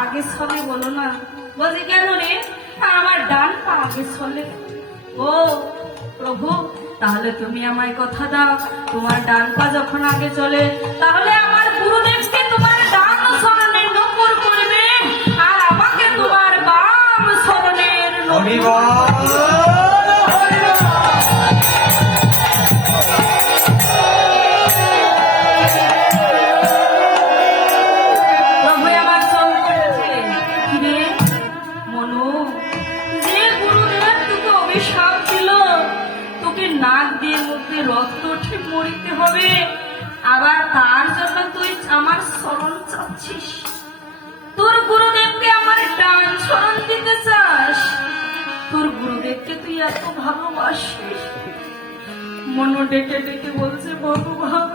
আগে চলে বলো না। বলছি কেন রে? আমার ডান পা আগে চলে। ও প্রভু, তাহলে তুমি আমায় কথা দাও, তোমার ডান পা যখন আগে চলে তাহলে আমার গুরুদেবকে তোমার ডান চরণের নপুর করবে আর আমাকে তোমার বাম চরণের নাক দিয়ে মুখে রক্ত উঠে মরিতে হবে, আবার তার জন্য তুই আমার শরণ চাচ্ছিস। তোর গুরুদেবকে আমার ডান শরণ দিতে চাস। তোর গুরুদেবকে তুই এত ভালোবাসিস। মনো ডেকে ডেকে বলছে, ভগবান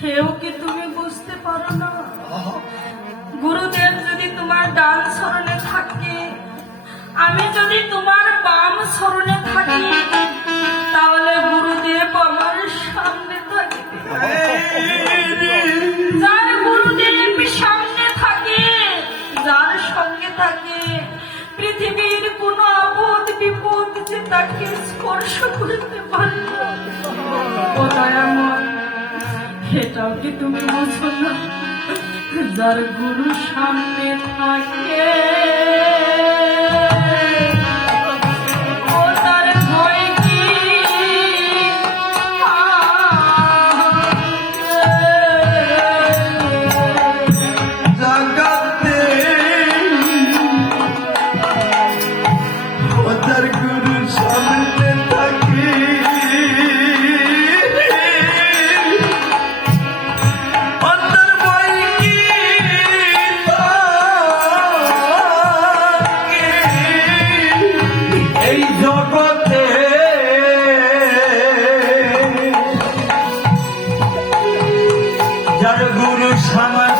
হেও কি তুমি বুঝতে পারো না? গুরুদেব যদি তোমার ডান শরণে থাকে, আমি যদি তোমার বাম শরণে থাকি, তাহলে গুরুদেব আমার সামনে থাকবে। যার গুরুদেব সামনে থাকে, যার সঙ্গে থাকে, পৃথিবীর কোন আপদ বিপদ যে তাকে স্পর্শ করতে পারে না। এটাও কি তুমি বুঝো না? যার গুরু সামনে থাকে যার গুরু সামনে